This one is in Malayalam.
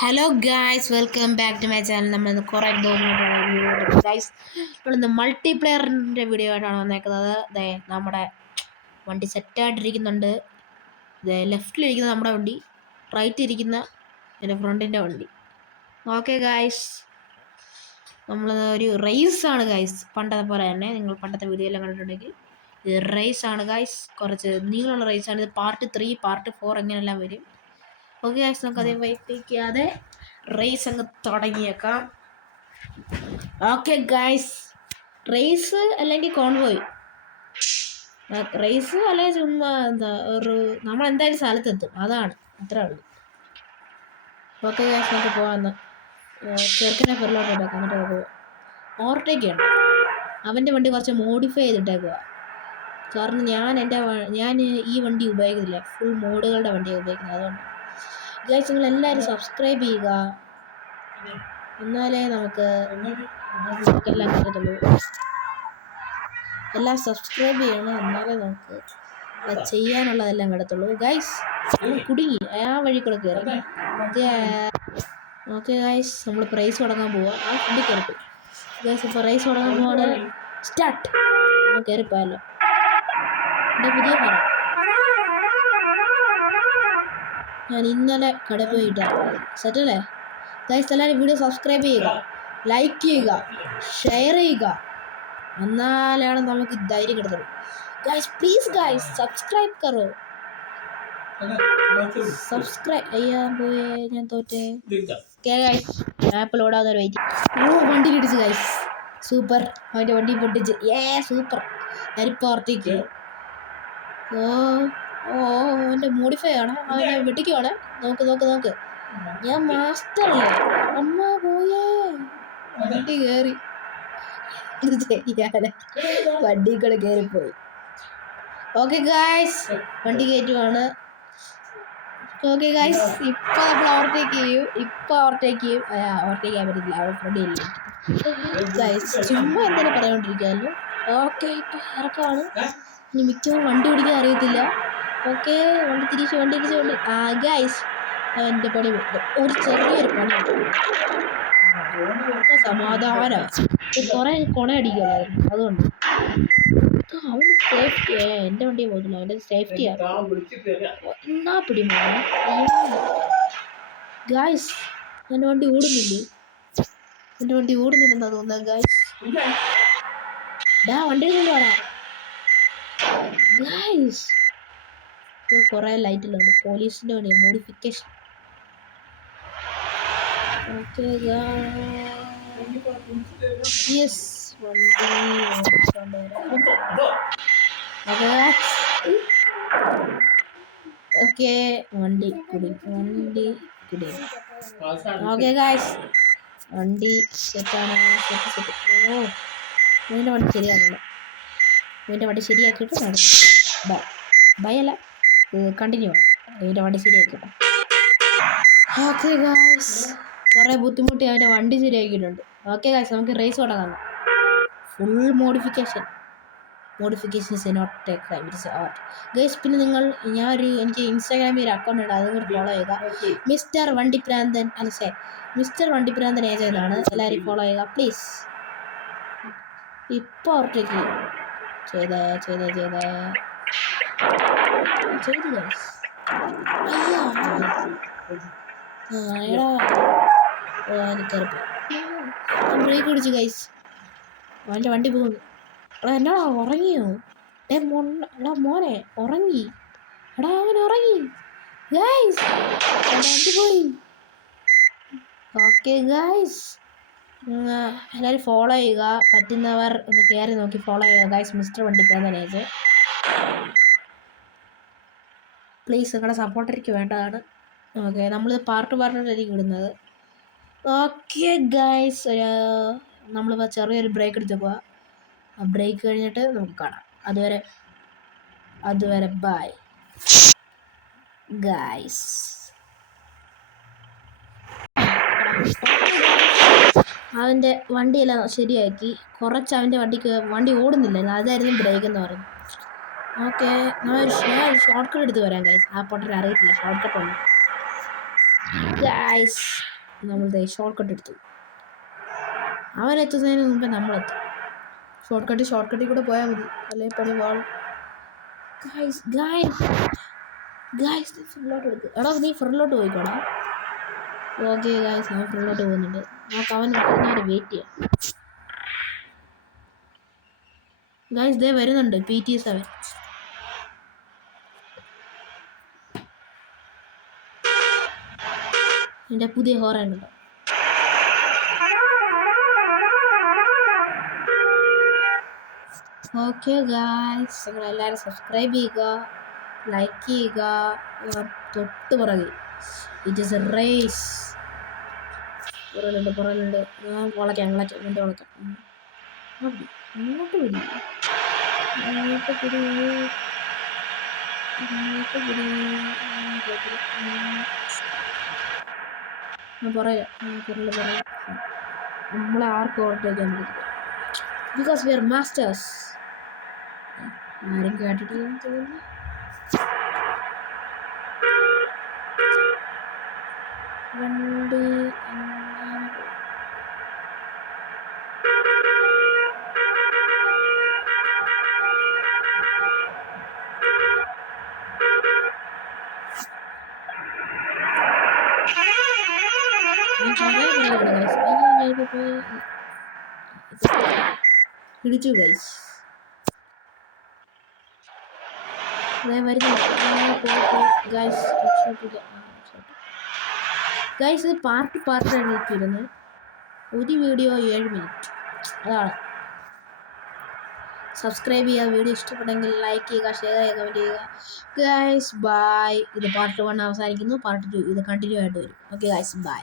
Hello guys, welcome back to my channel. നമ്മൾ കുറേ ഗായ്സ് നമ്മളിന്ന് മൾട്ടിപ്ലെയറിൻ്റെ വീഡിയോ ആയിട്ടാണ് വന്നേക്കുന്നത്. നമ്മുടെ വണ്ടി സെറ്റായിട്ടിരിക്കുന്നുണ്ട്. ലെഫ്റ്റിലിരിക്കുന്ന നമ്മുടെ വണ്ടി, റൈറ്റ് ഇരിക്കുന്ന എൻ്റെ ഫ്രണ്ടിൻ്റെ വണ്ടി. ഓക്കെ ഗായ്സ്, നമ്മൾ ഒരു റേസാണ് ഗായ്സ്. പണ്ടത്തെ പോലെ തന്നെ നിങ്ങൾ പണ്ടത്തെ വീഡിയോ എല്ലാം കണ്ടിട്ടുണ്ടെങ്കിൽ ഇത് റേസാണ് ഗായ്സ്. കുറച്ച് നീളമുള്ള റേസാണ്. ഇത് പാർട്ട് 3, പാർട്ട് 4 എങ്ങനെയെല്ലാം വരും. ഓക്കെ ഗായ്സ്, നമുക്ക് അതേ വൈകിക്കാതെ റേസ് അങ്ങ് തുടങ്ങിയേക്കാം. ഓക്കെ ഗായ്സ്, റേസ് അല്ലെങ്കിൽ കോൺവോയ്, റേസ് അല്ലെങ്കിൽ ചുമ്മാ നമ്മൾ എന്തായാലും സ്ഥലത്തെത്തും, അതാണ് അത്രേ ഉള്ളൂ. ഓക്കെ ഗായ്സ്, നമുക്ക് പോകാമെന്ന് ചെറുക്കനെ പെരലോട്ട് ഇട്ടേക്കാം. എന്നിട്ട് പോവാം. ഓവർടേക്ക് ഉണ്ട്. അവൻ്റെ വണ്ടി കുറച്ച് മോഡിഫൈ ചെയ്തിട്ടേക്കുക. കാരണം ഞാൻ ഈ വണ്ടി ഉപയോഗിക്കുന്നില്ല, ഫുൾ മോഡുകളുടെ വണ്ടിയാണ് ഉപയോഗിക്കുന്നത്. അതുകൊണ്ട് ഗൈസ്, നിങ്ങൾ എല്ലാവരും സബ്സ്ക്രൈബ് ചെയ്യുക, എന്നാലേ നമുക്കെല്ലാം കിട്ടത്തുള്ളൂ. എല്ലാം സബ്സ്ക്രൈബ് ചെയ്യണം, എന്നാലേ നമുക്ക് ചെയ്യാനുള്ളതെല്ലാം കിട്ടത്തുള്ളൂ. ഗൈസ് കുടുങ്ങി, ആ വഴി കൂടെ കയറി. ഓക്കെ ഗൈസ്, നമ്മൾ പ്രൈസ് തുടങ്ങാൻ പോവാം. ആ വണ്ടി കയറിപ്പോയി ഗൈസ്. ഇപ്പോൾ റേസ് തുടങ്ങാൻ പോവാണ്. സ്റ്റാർട്ട്. കയറിപ്പോയല്ലോ. എൻ്റെ പുതിയ പറ ഞാൻ ഇന്നലെ കടയിൽ പോയിട്ടാണ്. സെറ്റല്ലേ ഗൈസ്? എല്ലാവരും വീഡിയോ സബ്സ്ക്രൈബ് ചെയ്യുക, ലൈക്ക് ചെയ്യുക, ഷെയർ ചെയ്യുക, എന്നാലാണ് നമുക്ക് ധൈര്യം കിട്ടുന്നത്. ഗൈസ് പ്ലീസ് ഗൈസ്, സബ്സ്ക്രൈബ് കറോ. സബ്സ്ക്രൈബ് ചെയ്യാൻ പോയേ, ഞാൻ തോറ്റേ. ഗൈസ് ആപ്പ് ലോഡാകുന്ന ഒരു വെയിറ്റ്. വണ്ടി കിട്ടിച്ച് ഗൈസ്, സൂപ്പർ. അവൻ്റെ വണ്ടി പൊട്ടിച്ച്, സൂപ്പർ. ഞാനിപ്പോൾ ഓർത്തേക്ക്. അവൻ്റെ മോഡിഫൈ ആണ്, അവനെ വെട്ടിക്കുവാണ്. നോക്ക്, ഞാൻ മാസ്റ്റർ അല്ലേ. അമ്മ പോയേ, വണ്ടി കയറി. ഇത് ചെയ്യാനെ വണ്ടി കൂടെ കയറിപ്പോയി. ഓക്കെ ഗായ്സ്, വണ്ടി കയറ്റുവാണ്. ഓക്കെ ഗായ്സ്, ഇപ്പൊ നമ്മൾ ഓവർടേക്ക് ചെയ്യും. ഓവർടേക്ക് ചെയ്യാൻ പറ്റില്ല, വണ്ടി ഇല്ല ഗായ്സ്. ചുമ്മാ എന്തെങ്കിലും പറഞ്ഞുകൊണ്ടിരിക്കാമല്ലോ. ഓക്കെ, ഇപ്പൊ ഇറക്കമാണ്. ഇനി മിക്കവാറും വണ്ടി ഓടിക്കാൻ അറിയത്തില്ല. ഓക്കെ, വണ്ടി തിരിച്ച് ഗായ്സ്, എൻ്റെ പണി ഒരു ചെറിയൊരു പണി സമാധാനം. കുറെ കൊണ അടിക്കുമായിരുന്നു, അതുകൊണ്ട് അവന് സേഫ്റ്റി. എൻ്റെ വണ്ടിയെ പോകത്തില്ല, അവൻ്റെ സേഫ്റ്റിയാണ്. എന്നാ പിടിമോ ഗായ്സ്, എൻ്റെ വണ്ടി ഓടുന്നില്ലെന്നാ തോന്നുന്നത് ഗായ്സ്. വണ്ടി കൊണ്ടുപോടാ ഗായ്സ്. കുറെ ലൈറ്റിലുണ്ട്, പോലീസിന്റെ വണ്ടി മോഡിഫിക്കേഷൻ. ഓക്കെ യെസ്, ഓക്കെ വണ്ടി കുടി. ഓക്കെ ഗായ്സ്, വണ്ടി സെറ്റാണ്. ഇവൻ്റെ വണ്ടി ശരിയാക്കുന്നില്ല. ഇവൻ്റെ വണ്ടി ശരിയാക്കിയിട്ട് ബൈ അല്ല, കണ്ടിന്യൂ ആണ്. ഇവൻ്റെ വണ്ടി ശരിയാക്കിട്ടോ. ഓക്കെ ഗായ്സ്, കുറേ ബുദ്ധിമുട്ടി അവൻ്റെ വണ്ടി ശരിയാക്കിയിട്ടുണ്ട്. ഓക്കെ ഗായ്സ്, നമുക്ക് റേസ് തുടങ്ങാം. Full modification is not a crime, it's art guys. പിന്നെ എനിക്ക് ഇൻസ്റ്റാഗ്രാമിൽ ഒരു അക്കൗണ്ട് ഉണ്ട്, അതും കൂടി ഫോളോ ചെയ്യുക. മിസ്റ്റർ വണ്ടിപ്രാന്തൻ ഏജ് എന്നാണ്. എല്ലാവരും ഫോളോ ചെയ്യുക പ്ലീസ്. ഇപ്പോൾ ഓവർടേക്ക് ചെയ്തേ ഗൈസ്. ബ്രേക്ക് പിടിച്ചു ഗൈസ്, അവൻ്റെ വണ്ടി പോകുന്നു. എന്നാ ഉറങ്ങിയോ? മോനെ ഉറങ്ങി. അവൻ ഉറങ്ങി ഗൈസ്, വണ്ടി പോയി. ഓക്കെ ഗൈസ്, എല്ലാവരും ഫോളോ ചെയ്യുക. പറ്റുന്നവർ ഒന്ന് കയറി നോക്കി ഫോളോ ചെയ്യുക ഗൈസ്. മിസ്റ്റർ വണ്ടിപ്രാന്തനേജ് പ്ലീസ്, നിങ്ങളുടെ സപ്പോർട്ടർക്ക് വേണ്ടതാണ്. ഓക്കെ, നമ്മൾ പാർട്ടായിട്ടായിരിക്കും ഇടുന്നത്. ഓക്കെ ഗൈസ്, നമ്മളിപ്പോൾ ചെറിയൊരു ബ്രേക്ക് എടുത്ത് പോവാം. ആ ബ്രേക്ക് കഴിഞ്ഞിട്ട് നമുക്ക് കാണാം. അതുവരെ ബൈ ഗൈസ്. അവൻ്റെ വണ്ടിയെല്ലാം ശരിയാക്കി. കുറച്ച് അവൻ്റെ വണ്ടി ഓടുന്നില്ല, അതായിരുന്നു ബ്രേക്ക് എന്ന് പറഞ്ഞു. ഓക്കെ, ഞാൻ ഷോർട്ട് കട്ട് എടുത്ത് വരാം ഗൈസ്. ആ പൊട്ടൻ അറിയത്തില്ല ഷോർട്ട് കട്ട് ഉണ്ട്. ഗൈസ് നമ്മൾ ഷോർട്ട് കട്ട് എടുത്തു. അവനെത്തുന്നതിന് മുമ്പേ നമ്മളെത്തും. ഷോർട്ട് കട്ടിൽ കൂടെ പോയാൽ മതി, അല്ലെ പണി വാൾ. ഗൈസ് ഫ്രണ്ടിലോട്ട് എടുക്കും. എടാ നീ ഫ്രണ്ടിലോട്ട് പോയിക്കോടാ. ഓക്കെ ഗൈസ് അവൻ ഫ്രണ്ടിലോട്ട് പോകുന്നുണ്ട്. നമുക്ക് അവൻ നിൽക്കുന്നവരെ വെയിറ്റ് ചെയ്യാം. ഗൈസ് ദേ വരുന്നുണ്ട് PT7. എൻ്റെ പുതിയ ഹോറ ഉണ്ടല്ലോ. ഓക്കെ ഗായ്സ് നിങ്ങളെല്ലാവരും സബ്സ്ക്രൈബ് ചെയ്യുക, ലൈക്ക് ചെയ്യുക. തൊട്ട് പുറകെ ഇറ്റ് ഈസ് എ റേസ്. പുറകിലുണ്ട് വളയ്ക്കാം വീണ്ടും വളയ്ക്കാം. അങ്ങോട്ട് പിടി പുറകില് നമ്മളെ ആർക്കും ഓർത്തേക്കാൻ പറ്റില്ല. Because we are masters. ആരും കേട്ടിട്ടില്ലെന്ന് തോന്നുന്നു. വണ്ടി പിടിച്ചു ഗൈസ്. ഗൈസ് പാർട്ടാണ് ഇട്ടിരുന്നത്. ഒരു വീഡിയോ 7 മിനിറ്റ്. അതാണ്. സബ്സ്ക്രൈബ് ചെയ്യുക, വീഡിയോ ഇഷ്ടപ്പെട്ടെങ്കിൽ ലൈക്ക് ചെയ്യുക, ഷെയർ ചെയ്യുക, കമൻറ്റ് ചെയ്യുക. Guys bye. ഇത് പാർട്ട് 1 അവസാനിക്കുന്നു. പാർട്ട് 2 ഇത് കണ്ടിന്യൂ ആയിട്ട് വരും. Okay guys bye.